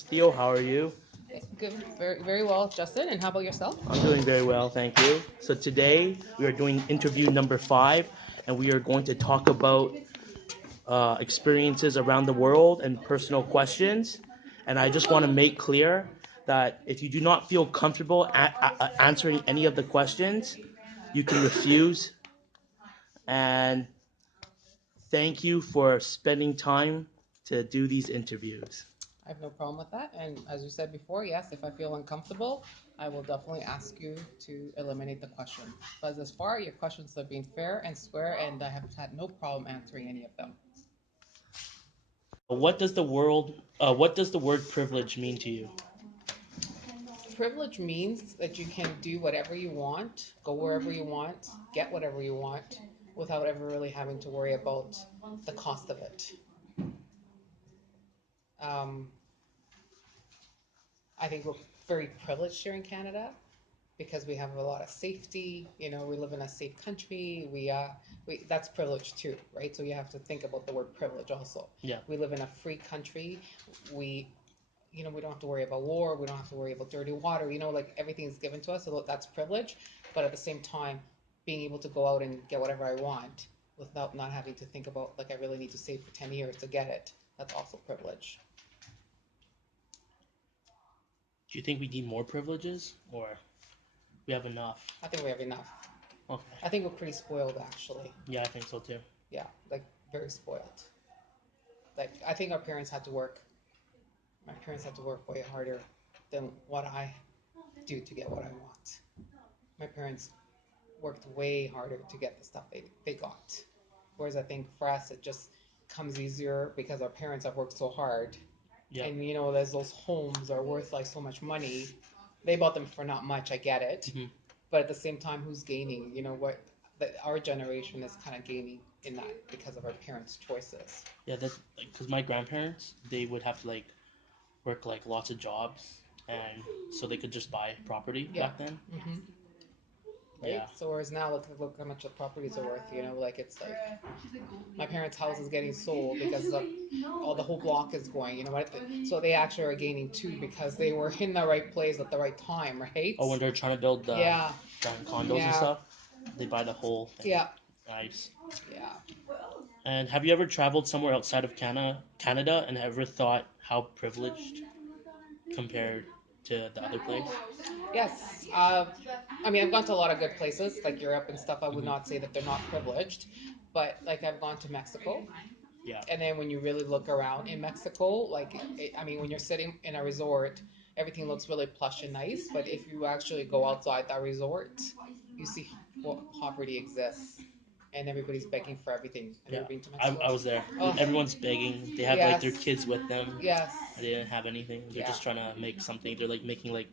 Theo, how are you? Good, very well, Justin. And how about yourself? I'm doing very well, thank you. So today we are doing interview number 5, and we are going to talk about experiences around the world and personal questions. And I just want to make clear that if you do not feel comfortable answering any of the questions, you can refuse. And thank you for spending time to do these interviews. I have no problem with that. And as you said before, yes, if I feel uncomfortable, I will definitely ask you to eliminate the question. But as far your questions have been fair and square, and I have had no problem answering any of them. What does the word privilege mean to you? Privilege means that you can do whatever you want, go wherever you want, get whatever you want, without ever really having to worry about the cost of it. Um, I think we're very privileged here in Canada because we have a lot of safety. You know, we live in a safe country. We that's privilege too, right? So you have to think about the word privilege also. Yeah. We live in a free country. We, we don't have to worry about war. We don't have to worry about dirty water. Like everything is given to us. So that's privilege. But at the same time, being able to go out and get whatever I want without not having to think about like I really need to save for 10 years to get it. That's also privilege. Do you think we need more privileges or we have enough? I think we have enough. Okay. I think we're pretty spoiled actually. Yeah, I think so too. Yeah, like very spoiled. Like I think our parents had to work. My parents had to work way harder than what I do to get what I want. My parents worked way harder to get the stuff they got. Whereas I think for us it just comes easier because our parents have worked so hard. Yeah. And there's those homes are worth like so much money. They bought them for not much, I get it. Hmm. But at the same time, who's gaining? What that our generation is kind of gaining in that because of our parents' choices. Yeah, that because my grandparents they would have to like work like lots of jobs, and so they could just buy property Yeah. back then. Mm-hmm. Right. Yeah. So whereas now, look how much the properties are worth. Like it's like my parents' house is getting sold because all the whole block is going. You know what? So they actually are gaining too because they were in the right place at the right time, right? Oh, when they're trying to build the Yeah. giant condos and Yeah. stuff, they buy the whole thing. Yeah. Nice. Yeah. And have you ever traveled somewhere outside of Canada, and ever thought how privileged compared to the other place? Yes. I mean, I've gone to a lot of good places like Europe and stuff. I would Hmm. not say that they're not privileged, but like I've gone to Mexico. Yeah. And then when you really look around in Mexico, like, I mean, when you're sitting in a resort, everything looks really plush and nice. But if you actually go outside that resort, you see what poverty exists. And everybody's begging for everything. Have you Yeah, ever been to I, Mexico? I was there. Oh, Everyone's begging. They have like yes. their kids with them. Yes. They didn't have anything. They're Yeah. just trying to make something. They're like making like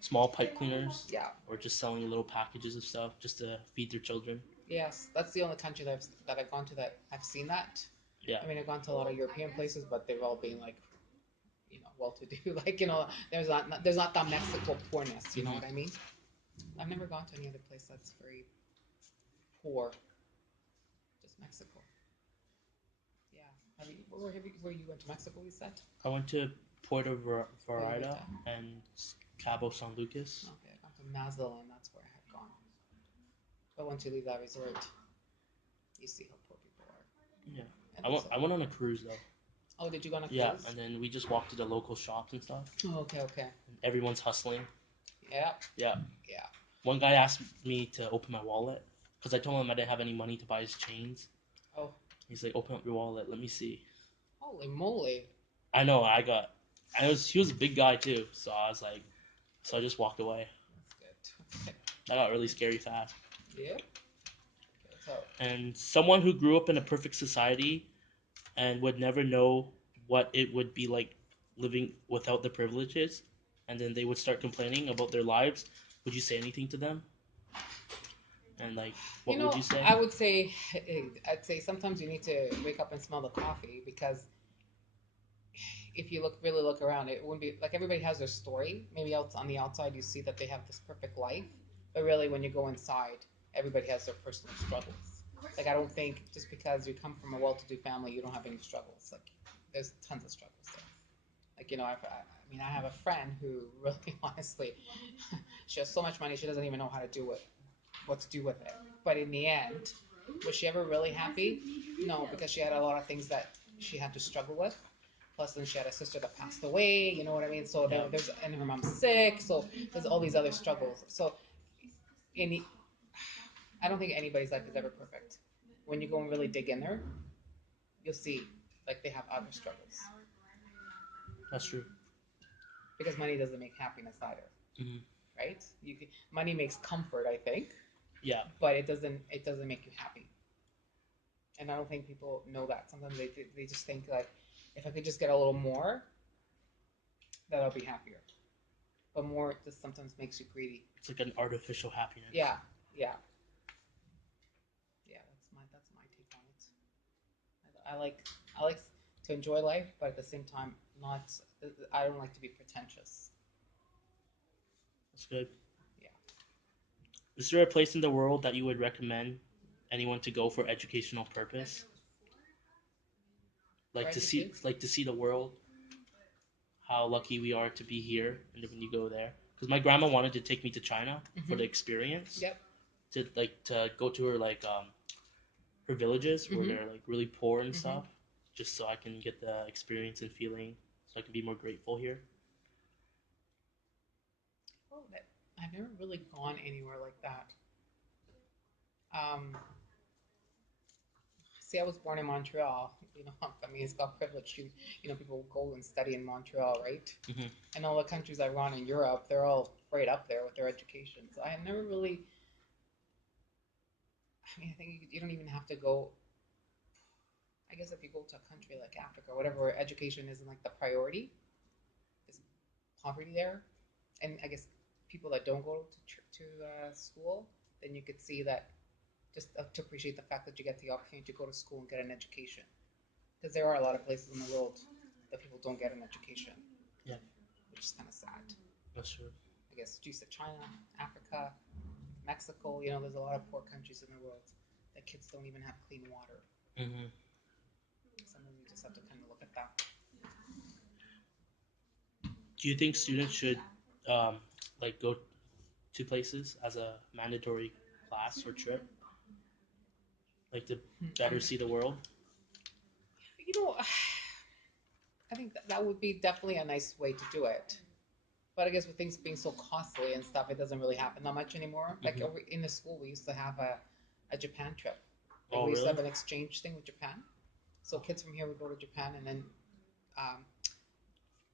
small pipe cleaners Yeah. or just selling little packages of stuff just to feed their children. Yes. That's the only country that I've gone to that I've seen that. Yeah. I mean, I've gone to a lot of European places, but they've all been like, well-to-do. Like, there's not that Mexico poorness. You know Hmm. what I mean? I've never gone to any other place that's very poor. Just Mexico. Yeah. Where you went to Mexico? You said. I went to Puerto Vallarta Vallarta. and Cabo San Lucas. Okay, I've gone to Mazatlan. That's where I had gone. But once you leave that resort, you see how poor people are. Yeah. And I went, also, I went on a cruise though. oh, did you go on a cruise? Yeah, and then we just walked to the local shops and stuff. Oh, okay, okay. And everyone's hustling. Yeah, Yeah. yeah. One guy asked me to open my wallet because I told him I didn't have any money to buy his chains. Oh, He's like, "Open up your wallet. Let me see." holy moly! I know. He was a big guy too, so I was like, so I just walked away. That's good. That's good. That got really scary fast. Yeah. Okay, so And someone who grew up in a perfect society and would never know what it would be like living without the privileges, and then they would start complaining about their lives. Would you say anything to them? And like, what would you say? I would say, I'd say sometimes you need to wake up and smell the coffee because if you really look around, it wouldn't be like everybody has their story. Maybe out on the outside, you see that they have this perfect life, but really, when you go inside, everybody has their personal struggles. Like I don't think just because you come from a well-to-do family, you don't have any struggles. Like there's tons of struggles there. Like, I mean, I have a friend who really, honestly, she has so much money, she doesn't even know how to do it, what to do with it. But in the end, was she ever really happy? No, because she had a lot of things that she had to struggle with. Plus, then she had a sister that passed away. You know what I mean? So Yeah. there's and her mom's sick. So there's all these other struggles. So any, I don't think anybody's life is ever perfect. When you go and really dig in there, you'll see like they have other struggles. That's true. Because money doesn't make happiness either, Mm-hmm. right? Money makes comfort, I think, Yeah. but it doesn't make you happy. And I don't think people know that. Sometimes they just think like, if I could just get a little more, that I'll be happier. But more just sometimes makes you greedy. It's like an artificial happiness. Yeah, yeah, yeah. That's my take on it. I like to enjoy life, but at the same time, not. I don't like to be pretentious. That's good. Yeah. Is there a place in the world that you would recommend anyone to go for educational purpose? Like For to see, education. like to see the world. How lucky we are to be here, and when you go there, because my grandma wanted to take me to China for the experience. Yep. To go to her her villages where Mhm. they're like really poor and Mhm. stuff, just so I can get the experience and feeling, so I can be more grateful here. Oh, I've never really gone anywhere like that. Um, See, I was born in Montreal. I mean, it's got privilege to, people go and study in Montreal, right? Mm-hmm. And all the countries I've gone in Europe, they're all right up there with their education. So I have never really, I mean, I think you don't even have to go. I guess if you go to a country like Africa or whatever, where education isn't like the priority, is poverty there. And I guess people that don't go to school, then you could see that just to appreciate the fact that you get the opportunity to go to school and get an education. Because there are a lot of places in the world that people don't get an education, Yeah, which is kind of sad. that's true. I guess you said China, Africa, Mexico. There's a lot of poor countries in the world that kids don't even have clean water. Mm-hmm. Sometimes we just have to kind of look at that. Do you think students should go to places as a mandatory class or trip, like to better see the world? You know, I think that would be definitely a nice way to do it. But I guess with things being so costly and stuff, it doesn't really happen that much anymore. Like Mhm. in the school, we used to have a Japan trip. Like Oh, we used to really? have an exchange thing with Japan. So kids from here would go to Japan, and then um,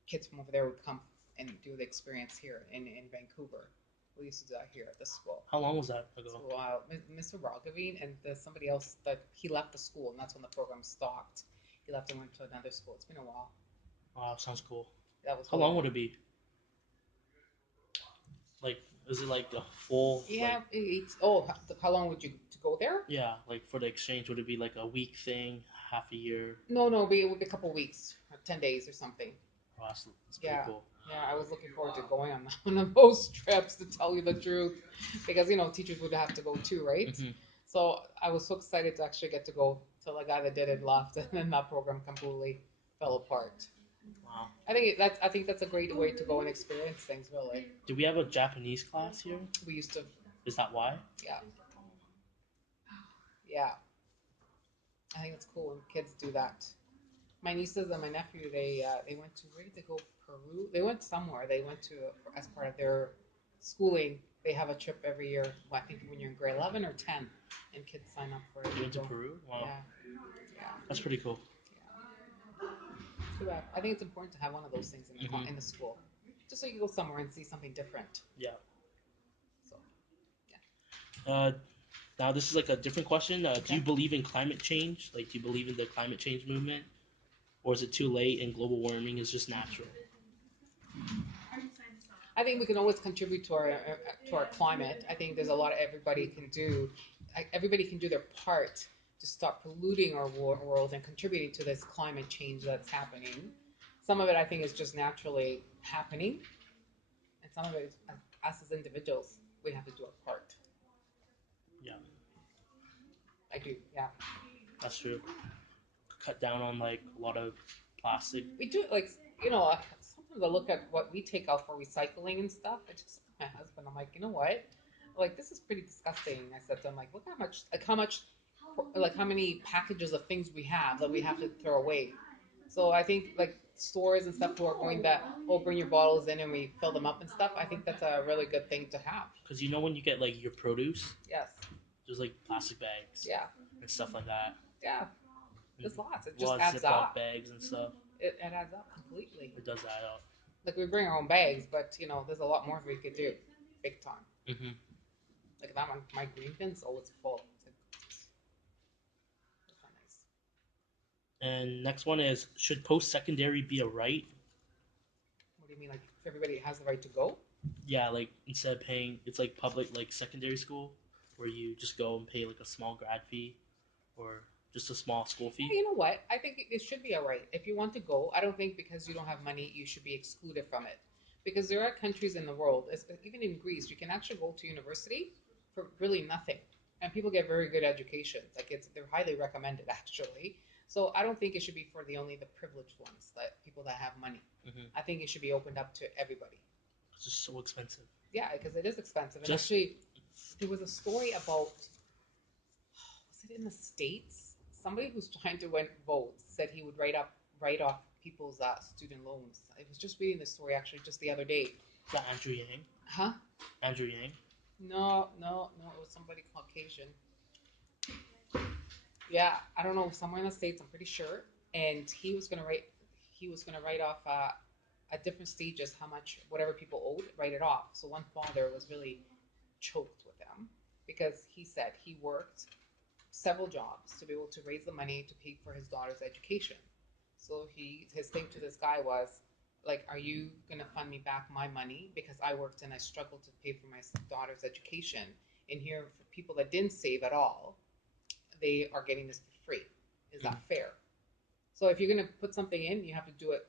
kids from over there would come and do the experience here in Vancouver. We used to do that here at the school. How long was that So ago? Mr. Rogovine and somebody else that he left the school, and that's when the program stopped. He left and went to another school. It's been a while. Wow, sounds cool. That was How really long would it be? Like, is it like a full yeah. How long would you to go there? yeah, like for the exchange, would it be like a week thing, half a year? No, no, it would be a couple weeks, 10 days or something. Oh, that's pretty Yeah, cool. yeah. I was looking forward to going on one of those trips, to tell you the truth, because teachers would have to go too, right? Hmm. So I was so excited to actually get to go. Till the guy that did it left, and then that program completely fell apart. Wow. I think that's a great way to go and experience things. Really, Do we have a Japanese class here? we used to. Is that why? Yeah, yeah. I think it's cool when kids do that. My nieces and my nephew, they went to, where did they go? Peru. They went somewhere. They went to, as part of their schooling. They have a trip every year. I think when you're in grade 11 or 10, and kids sign up for it. You went to Peru? Wow. Yeah, yeah, That's pretty cool. yeah. Too bad. I think it's important to have one of those things in the school, just so you can go somewhere and see something different. Yeah. So yeah. Now this is like a different question. Do you Okay. believe in climate change? Like, do you believe in the climate change movement, or is it too late and global warming is just natural? I think we can always contribute to our climate. I think there's a lot everybody can do. Everybody can do their part to stop polluting our world and contributing to this climate change that's happening. Some of it, I think, is just naturally happening, and some of it is us as individuals. We have to do our part. Yeah, I do, yeah. that's true. Cut down on like a lot of plastic. We do like sometimes I look at what we take out for recycling and stuff. I just my husband, I'm like, you know what? Like this is pretty disgusting. I said to him, like, look how much, like how many packages of things we have that we have to throw away. So I think like stores and stuff who are going that, oh, bring your bottles in and we fill them up and stuff. I think that's a really good thing to have. Because you know when you get like your produce, Yes. there's like plastic bags Yeah. and stuff like that. Yeah. There's lots. It A lot just of adds Ziploc up. bags and stuff. It adds up completely. It does add up. Like we bring our own bags, but you know, there's a lot more we could do. Big time. Mm-hmm. Like that one, my green bin's always full. It's not nice. And next one is, should post-secondary be a right? What do you mean? Like if everybody has the right to go? Yeah, like instead of paying, it's like public, like secondary school, where you just go and pay like a small grad fee or just a small school Yeah, fee. you know what? I think it should be all right. If you want to go, I don't think because you don't have money, you should be excluded from it. Because there are countries in the world, even in Greece, you can actually go to university for really nothing. And people get very good education. Like they're highly recommended actually. So I don't think it should be for the privileged ones, like people that have money. Mm-hmm. I think it should be opened up to everybody. It's just so expensive. Yeah, because it is expensive. And Just actually, there was a story about, was it in the States? Somebody who's trying to win votes said he would write off people's student loans. I was just reading this story actually just the other day. is that Andrew Yang? Huh? Andrew Yang? No, no, no. It was somebody Caucasian. Yeah, I don't know. Somewhere in the States, I'm pretty sure. And he was gonna write off at different stages how much whatever people owed, write it off. So one father was really choked with them because he said he worked several jobs to be able to raise the money to pay for his daughter's education. So his thing to this guy was like, "Are you gonna fund me back my money because I worked and I struggled to pay for my daughter's education?" And here, for people that didn't save at all, they are getting this for free. Is that fair? So if you're gonna put something in, you have to do it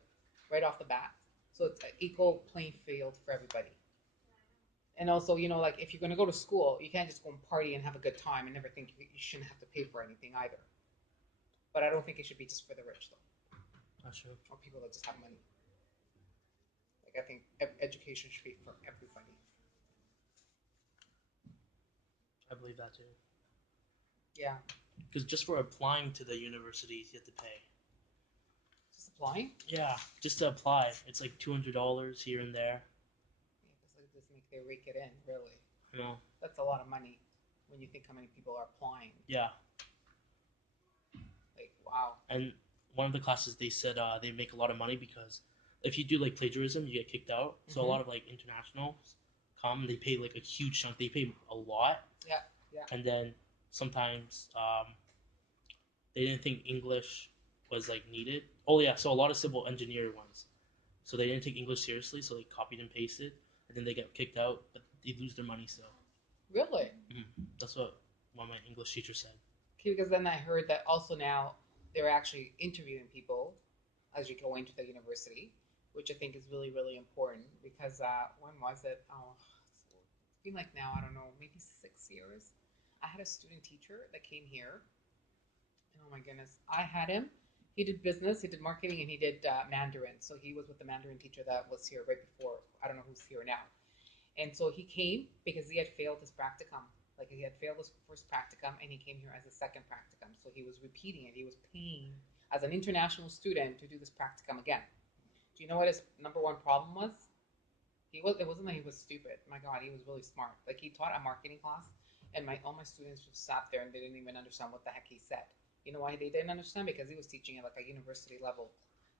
right off the bat. So it's an equal playing field for everybody. And also, you know, like if you're going to go to school, you can't just go and party and have a good time and never think you shouldn't have to pay for anything either. But I don't think it should be just for the rich, though, Not sure. or people that just have money. Like I think education should be for everybody. I believe that too. Yeah, Because just for applying to the universities, you have to pay. just applying. Yeah, just to apply, it's like $200 here and there. Yeah, because like they rake it in. Really, You know. that's a lot of money when you think how many people are applying. Yeah. Like wow. And one of the classes they said they make a lot of money because if you do like plagiarism, you get kicked out. So a lot of like internationals come, they pay like a huge chunk. They pay a lot. Yeah, yeah. And then sometimes they didn't think English was like needed. Oh yeah, so a lot of civil engineer ones. So they didn't take English seriously, so they copied and pasted, and then they get kicked out, but they lose their money still. Really? That's what one of my English teachers said. Okay, because then I heard that also now they're actually interviewing people as you go into the university, which I think is really, really important because when was it? Oh, it's been like now, I don't know, maybe 6 years. I had a student teacher that came here, and oh my goodness, I had him. He did business, he did marketing, and he did Mandarin. So he was with the Mandarin teacher that was here right before. I don't know who's here now. And so he came because he had failed his practicum. Like he had failed his first practicum and he came here as a second practicum. So he was repeating it. He was paying as an international student to do this practicum again. Do you know what his number one problem was? It wasn't that he was stupid. My God, he was really smart. Like he taught a marketing class and all my students just sat there and they didn't even understand what the heck he said. You know why they didn't understand? Because he was teaching it like a university level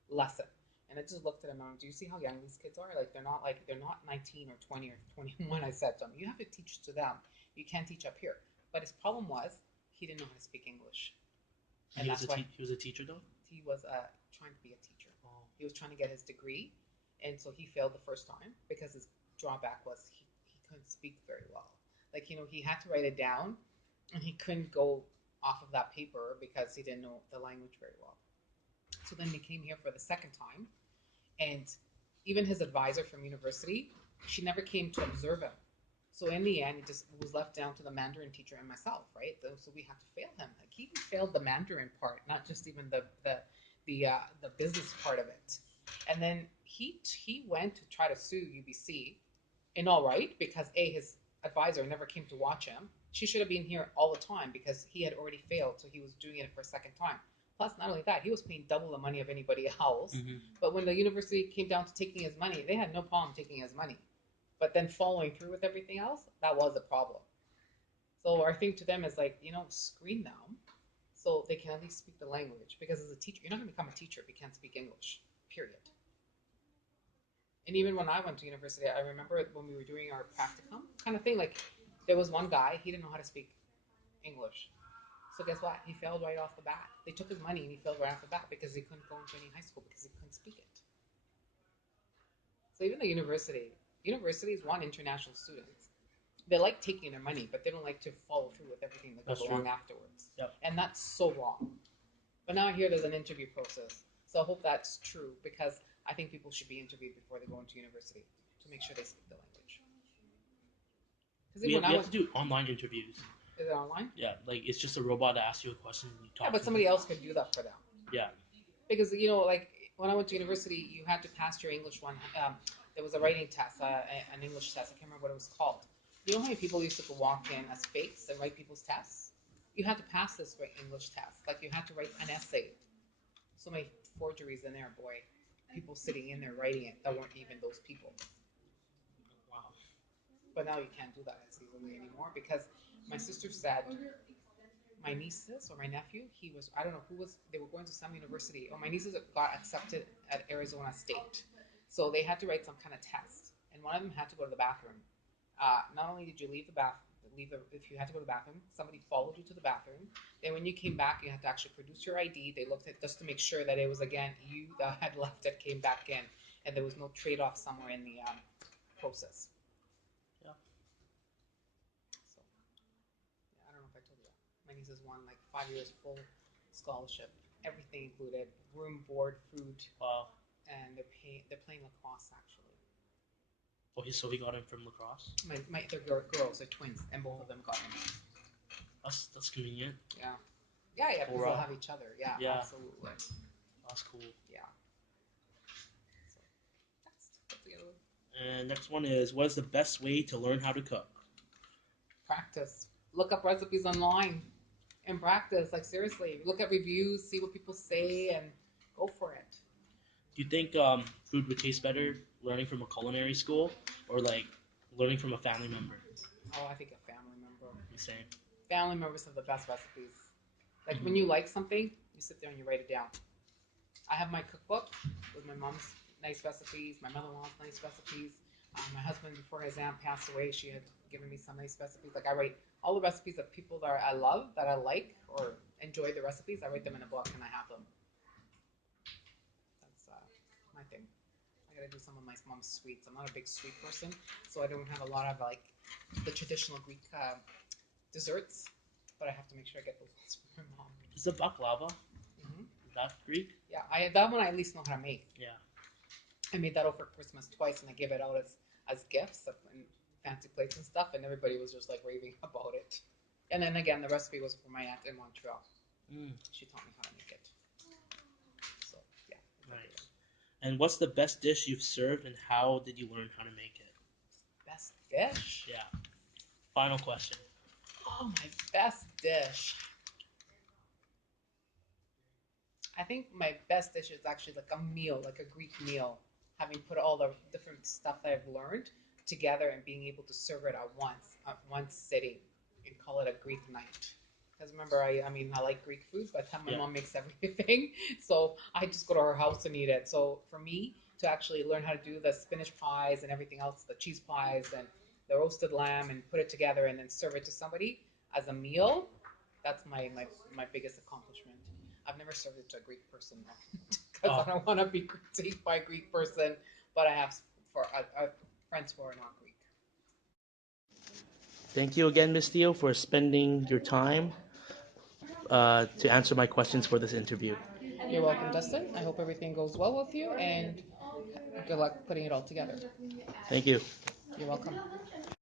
lesson. And I just looked at him and went, do you see how young these kids are? Like they're not 19 or 20 or 21. I said to him, you have to teach to them. You can't teach up here. But his problem was he didn't know how to speak English. And that's why he was a teacher though. He was trying to be a teacher. Oh. He was trying to get his degree, and so he failed the first time because his drawback was he couldn't speak very well. Like he had to write it down, and he couldn't go off of that paper because he didn't know the language very well. So then he came here for the second time, and even his advisor from university, she never came to observe him. So in the end, it just was left down to the Mandarin teacher and myself, right? So we had to fail him. Like he failed the Mandarin part, not just even the business part of it. And then he went to try to sue UBC, and all right, because his advisor never came to watch him. She should have been here all the time because he had already failed, so he was doing it for a second time. Plus, not only that, he was paying double the money of anybody else. Mm-hmm. But when the university came down to taking his money, they had no problem taking his money. But then following through with everything else, that was a problem. So our thing to them is like, screen them so they can at least speak the language. Because as a teacher, you're not going to become a teacher if you can't speak English, period. And even when I went to university, I remember when we were doing our practicum kind of thing, like there was one guy, he didn't know how to speak English. So guess what? He failed right off the bat. They took his money and he failed right off the bat because he couldn't go into any high school because he couldn't speak it. So even the universities want international students. They like taking their money, but they don't like to follow through with everything that goes along afterwards. Yep. And that's so wrong. But now I hear there's an interview process. So I hope that's true because I think people should be interviewed before they go into university to make sure they speak the language. We have to do online interviews. Is it online? Yeah, like it's just a robot that asks you a question and you talk. Yeah, but somebody else could do that for them. Yeah. Because like when I went to university, you had to pass your English one. There was a writing test, an English test. I can't remember what it was called. You know how many people used to walk in as fakes and write people's tests? You had to pass this English test. Like you had to write an essay. So many forgeries in there, boy. People sitting in there writing it that weren't even those people. Wow. But now you can't do that as easily anymore because my sister said my nieces or my nephew, I don't know who was, they were going to some university. Oh, my nieces got accepted at Arizona State. So they had to write some kind of test. And one of them had to go to the bathroom. Not only did you leave the bathroom, if you had to go to the bathroom, somebody followed you to the bathroom. Then when you came back, you had to actually produce your ID. They looked at just to make sure that it was again you that had left that came back in, and there was no trade-off somewhere in the process. Yeah. So yeah, I don't know if I told you that. My nieces won like 5 years full scholarship, everything included, room, board, food. Wow. And they're playing lacrosse actually. Okay, so we got him from lacrosse. They're girls, they're twins, and both of them got him. That's convenient. Yeah. Yeah, because they'll have each other. Yeah, absolutely. That's cool. Yeah. So that's the other one. And next one is, what is the best way to learn how to cook? Practice. Look up recipes online and practice. Like seriously, look at reviews, see what people say, and go for it. Do you think food would taste better learning from a culinary school or like learning from a family member? Oh, I think a family member. The same. Family members have the best recipes. Like when you like something, you sit there and you write it down. I have my cookbook with my mom's nice recipes, my mother-in-law's nice recipes. My husband, before his aunt passed away, she had given me some nice recipes. Like I write all the recipes of people that I love, that I like, or enjoy the recipes. I write them in a book and I have them. That's my thing. I gotta do some of my mom's sweets. I'm not a big sweet person, so I don't have a lot of like the traditional Greek desserts. But I have to make sure I get those ones from my mom. Is the baklava? Is that Greek? Yeah, that one I at least know how to make. Yeah. I made that over Christmas twice, and I gave it out as gifts and fancy plates and stuff, and everybody was just like raving about it. And then again, the recipe was from my aunt in Montreal. She taught me how to make it. So yeah. Nice. And what's the best dish you've served, and how did you learn how to make it? Best dish? Yeah. Final question. Oh, my best dish. I think my best dish is actually like a meal, like a Greek meal, having put all the different stuff that I've learned together and being able to serve it at one sitting, and call it a Greek night. Because remember, I like Greek food, but my mom makes everything, so I just go to her house and eat it. So for me to actually learn how to do the spinach pies and everything else, the cheese pies and the roasted lamb, and put it together and then serve it to somebody as a meal, that's my biggest accomplishment. I've never served it to a Greek person because I don't want to be critiqued by a Greek person, but I have for friends who are not Greek. Thank you again, Ms. Theo, for spending your time to answer my questions for this interview. You're welcome, Dustin. I hope everything goes well with you, and good luck putting it all together. Thank you. You're welcome.